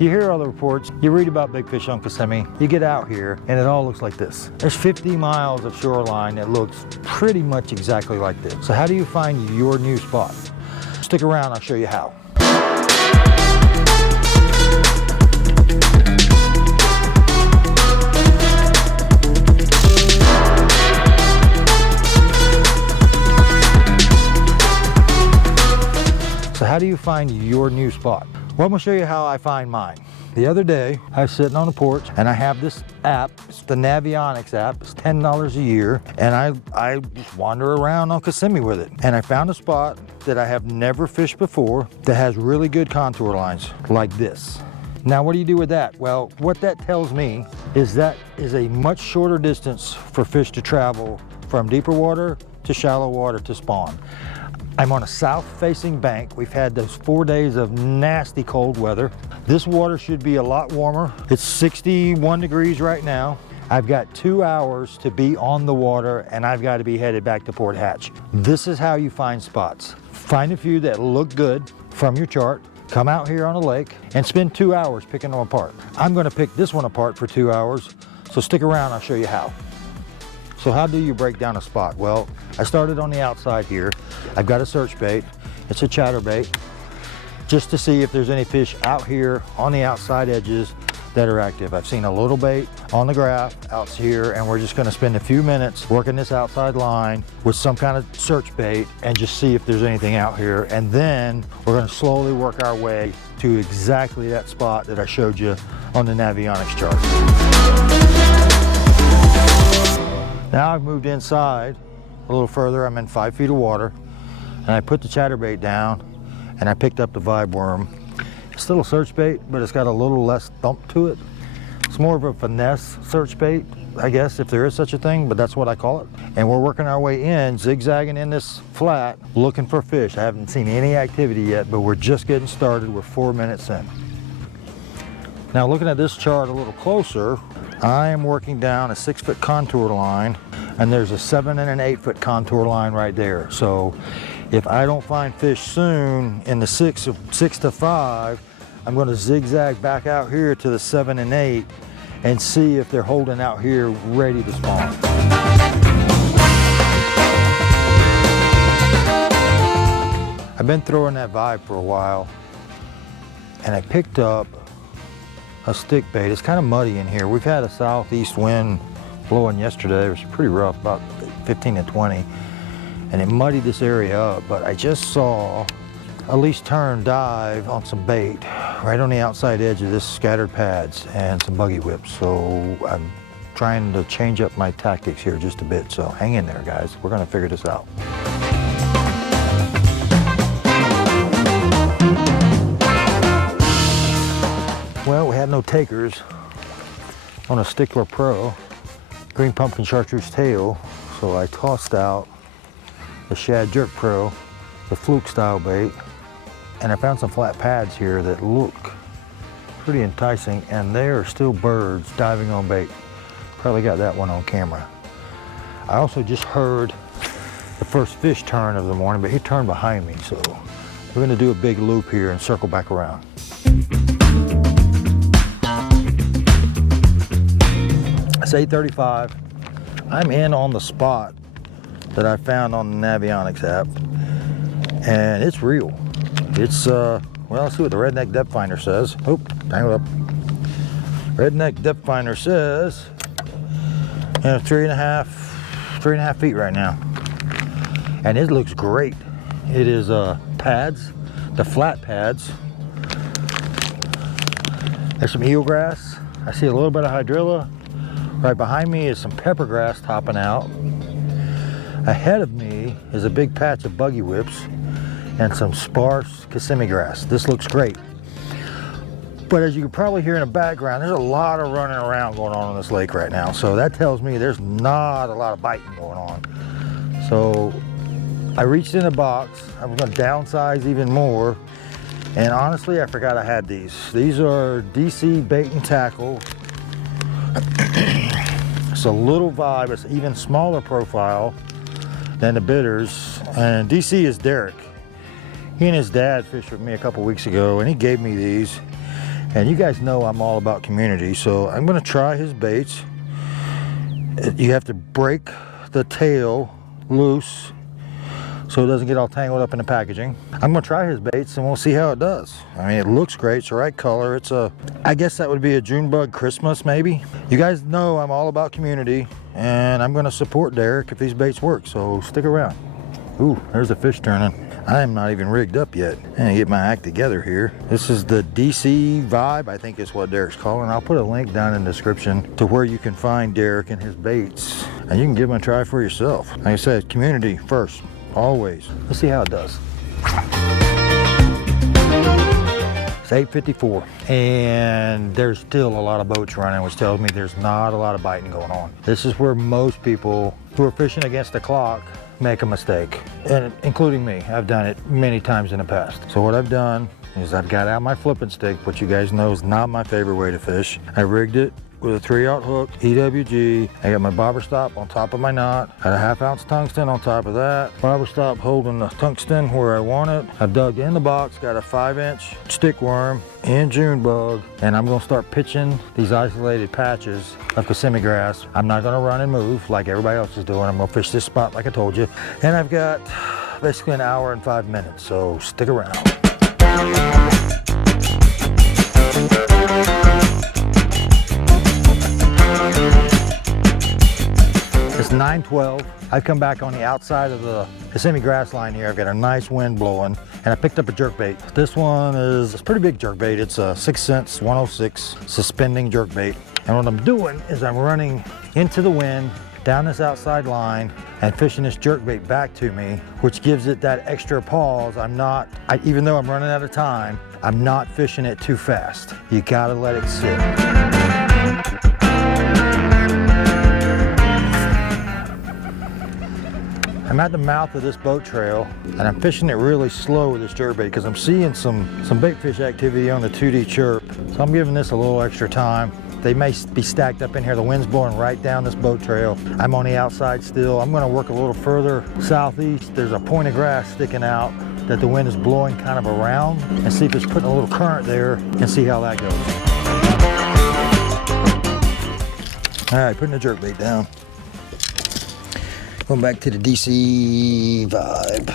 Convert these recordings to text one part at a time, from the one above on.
You hear all the reports, you read about big fish on Kissimmee, you get out here and it all looks like this. There's 50 miles of shoreline that looks pretty much exactly like this. So how do you find your new spot? Stick around, I'll show you how. So how do you find your new spot? Well, I'm gonna show you how I find mine. The other day, I was sitting on the porch and I have this app. It's the Navionics app. It's $10 a year. And I just wander around on Kissimmee with it. And I found a spot that I have never fished before that has really good contour lines like this. Now, what do you do with that? Well, what that tells me is that is a much shorter distance for fish to travel from deeper water to shallow water to spawn. I'm on a south-facing bank. We've had those 4 days of nasty cold weather. This water should be a lot warmer. It's 61 degrees right now. I've got 2 hours to be on the water and I've got to be headed back to Port Hatch. This is how you find spots. Find a few that look good from your chart, come out here on a lake and spend 2 hours picking them apart. I'm gonna pick this one apart for 2 hours, so stick around, I'll show you how. So how do you break down a spot? Well, I started on the outside here. I've got a search bait. It's a chatterbait, just to see if there's any fish out here on the outside edges that are active. I've seen a little bait on the graph out here, and we're just gonna spend a few minutes working this outside line with some kind of search bait and just see if there's anything out here. And then we're gonna slowly work our way to exactly that spot that I showed you on the Navionics chart. Now I've moved inside a little further. I'm in 5 feet of water, and I put the chatterbait down and I picked up the vibe worm. It's still a search bait, but it's got a little less thump to it. It's more of a finesse search bait, I guess, if there is such a thing, but that's what I call it. And we're working our way in, zigzagging in this flat, looking for fish. I haven't seen any activity yet, but we're just getting started. We're 4 minutes in. Now, looking at this chart a little closer, I am working down a 6-foot contour line, and there's a 7 and an 8-foot contour line right there. So if I don't find fish soon in the 6 to 5, I'm going to zigzag back out here to the 7 and 8 and see if they're holding out here ready to spawn. I've been throwing that vibe for a while, and I picked up a stick bait. It's kind of muddy in here. We've had a southeast wind blowing yesterday. It was pretty rough, about 15 to 20, and it muddied this area up. But I just saw a least turn dive on some bait right on the outside edge of this scattered pads and some buggy whips. So I'm trying to change up my tactics here just a bit. So hang in there, guys. We're gonna figure this out. Well, we had no takers on a Stickler Pro green pumpkin chartreuse tail, so I tossed out the Shad Jerk Pro, the fluke style bait, and I found some flat pads here that look pretty enticing, and there are still birds diving on bait. Probably got that one on camera. I also just heard the first fish turn of the morning, but he turned behind me, so we're gonna do a big loop here and circle back around. It's 8:35. I'm in on the spot that I found on the Navionics app, and it's real. It's, well, let's see what the Redneck Depth Finder says. Oh, hang it up. Redneck Depth Finder says, 3.5 feet right now. And it looks great. It is pads, the flat pads. There's some eelgrass. I see a little bit of hydrilla. Right behind me is some peppergrass topping out. Ahead of me is a big patch of buggy whips and some sparse Kissimmee grass. This looks great. But as you can probably hear in the background, there's a lot of running around going on this lake right now. So that tells me there's not a lot of biting going on. So I reached in a box. I'm gonna downsize even more. And honestly, I forgot I had these. These are DC Bait and Tackle. It's a little vibe. It's even smaller profile than the bitters. And DC is Derek. He and his dad fished with me a couple weeks ago, and he gave me these. And you guys know I'm all about community, so I'm gonna try his baits. You have to break the tail loose so it doesn't get all tangled up in the packaging. I'm gonna try his baits and we'll see how it does. I mean, it looks great, it's the right color. It's I guess that would be a June bug Christmas maybe. You guys know I'm all about community and I'm gonna support Derek if these baits work, so stick around. Ooh, there's a fish turning. I am not even rigged up yet. I gotta get my act together here. This is the DC Vibe, I think is what Derek's calling. I'll put a link down in the description to where you can find Derek and his baits. And you can give them a try for yourself. Like I said, community first, always. Let's see how it does. It's 8:54 and there's still a lot of boats running, which tells me there's not a lot of biting going on. This is where most people who are fishing against the clock make a mistake, and including me. I've done it many times in the past. So what I've done is I've got out my flipping stick, which you guys know is not my favorite way to fish. I rigged it with a 3/0 hook, EWG. I got my bobber stop on top of my knot. Had a 1/2 ounce tungsten on top of that. Bobber stop holding the tungsten where I want it. I've dug in the box, got a 5-inch stick worm and June bug, and I'm gonna start pitching these isolated patches of Kissimmee grass. I'm not gonna run and move like everybody else is doing. I'm gonna fish this spot like I told you. And I've got basically an hour and 5 minutes, so stick around. It's 9:12. I've come back on the outside of the Kissimmee grass line here. I've got a nice wind blowing, and I picked up a jerkbait. This one is a pretty big jerkbait. It's a 6 cents 106 suspending jerkbait. And what I'm doing is I'm running into the wind down this outside line and fishing this jerkbait back to me, which gives it that extra pause. Even though I'm running out of time, I'm not fishing it too fast. You gotta let it sit. I'm at the mouth of this boat trail and I'm fishing it really slow with this jerkbait because I'm seeing some bait fish activity on the 2D chirp. So I'm giving this a little extra time. They may be stacked up in here. The wind's blowing right down this boat trail. I'm on the outside still. I'm gonna work a little further southeast. There's a point of grass sticking out that the wind is blowing kind of around, and see if it's putting a little current there and see how that goes. All right, putting the jerkbait down. Going back to the DC Vibe.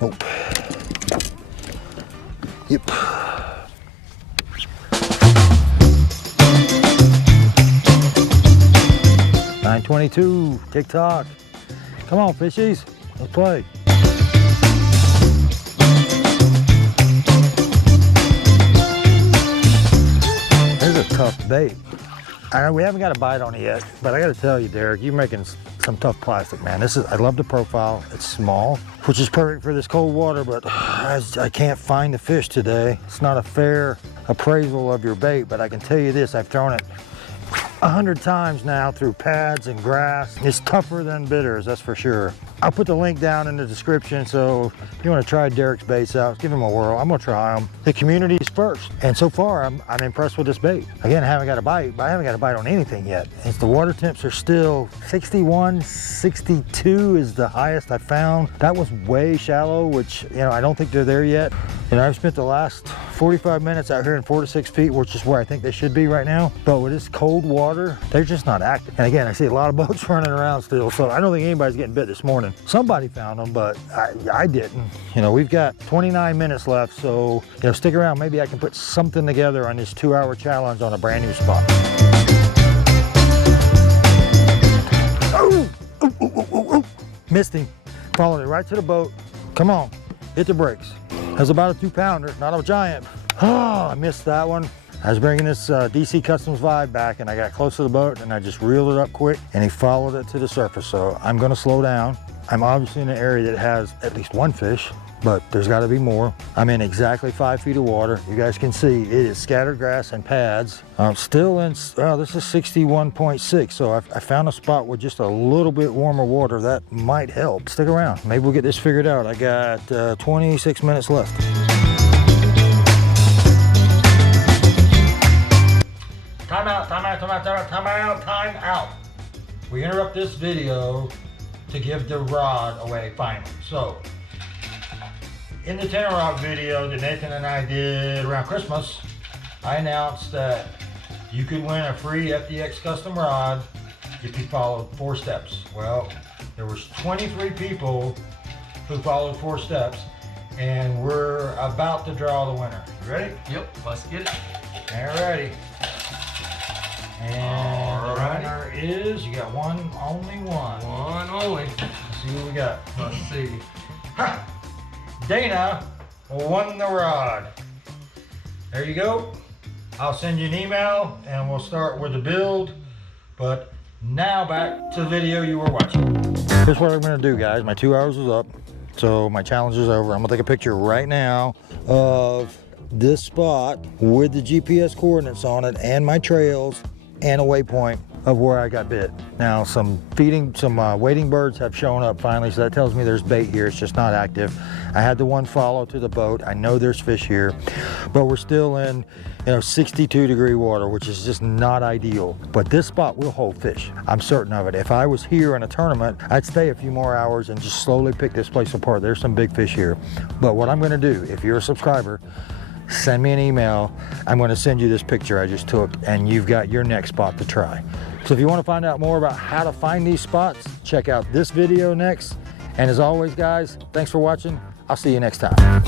Oh. Yep. $9.22, TikTok. Come on, fishies, let's play. There's a tough bait. I know we haven't got a bite on it yet, but I gotta tell you, Derek, you're making some tough plastic, man. I love the profile. It's small, which is perfect for this cold water, but I can't find the fish today. It's not a fair appraisal of your bait, but I can tell you this, I've thrown it 100 times now through pads and grass. It's tougher than bitters, that's for sure. I'll put the link down in the description, so if you want to try Derek's baits out, give them a whirl. I'm gonna try them. The community's first, and so far I'm impressed with this bait. Again, I haven't got a bite, but I haven't got a bite on anything yet. The water temps are still 61, 62 is the highest I found. That was way shallow, which, you know, I don't think they're there yet. And I've spent the last 45 minutes out here in 4 to 6 feet, which is where I think they should be right now. But with this cold water, they're just not active. And again, I see a lot of boats running around still, so I don't think anybody's getting bit this morning. Somebody found them, but I didn't. You know, we've got 29 minutes left, so, you know, stick around. Maybe I can put something together on this 2-hour challenge on a brand new spot. Oh! Ooh, ooh, ooh, ooh, ooh. Missed him. Followed it right to the boat. Come on, hit the brakes. That's about a 2-pounder, not a giant. Oh, I missed that one. I was bringing this DC Customs Vibe back, and I got close to the boat and I just reeled it up quick and he followed it to the surface. So I'm gonna slow down. I'm obviously in an area that has at least one fish, but there's gotta be more. I'm in exactly 5 feet of water. You guys can see it is scattered grass and pads. I'm still in, oh, this is 61.6. So I found a spot with just a little bit warmer water. That might help. Stick around, maybe we'll get this figured out. I got 26 minutes left. Time out, time out, time out, time out, time out, time out. We interrupt this video to give the rod away finally. So, in the 10 rod video that Nathan and I did around Christmas, I announced that you could win a free FDX custom rod if you followed 4 steps. Well, there was 23 people who followed 4 steps, and we're about to draw the winner. You ready? Yep, let's get it. Alrighty. And the winner is, you got one, only one. One only. Let's see what we got. Let's see. Ha! Dana won the rod. There you go. I'll send you an email and we'll start with the build. But now back to the video you were watching. Here's what I'm gonna do, guys. My 2 hours is up, so my challenge is over. I'm gonna take a picture right now of this spot with the GPS coordinates on it and my trails and a waypoint of where I got bit. Now some wading birds have shown up finally, so that tells me there's bait here. It's just not active. I had the one follow to the boat. I know there's fish here, but we're still in 62-degree water, which is just not ideal. But this spot will hold fish. I'm certain of it. If I was here in a tournament, I'd stay a few more hours and just slowly pick this place apart. There's some big fish here. But what I'm gonna do, if you're a subscriber, send me an email. I'm going to send you this picture I just took, and you've got your next spot to try. So if you want to find out more about how to find these spots, check out this video next. And as always, guys, thanks for watching. I'll see you next time.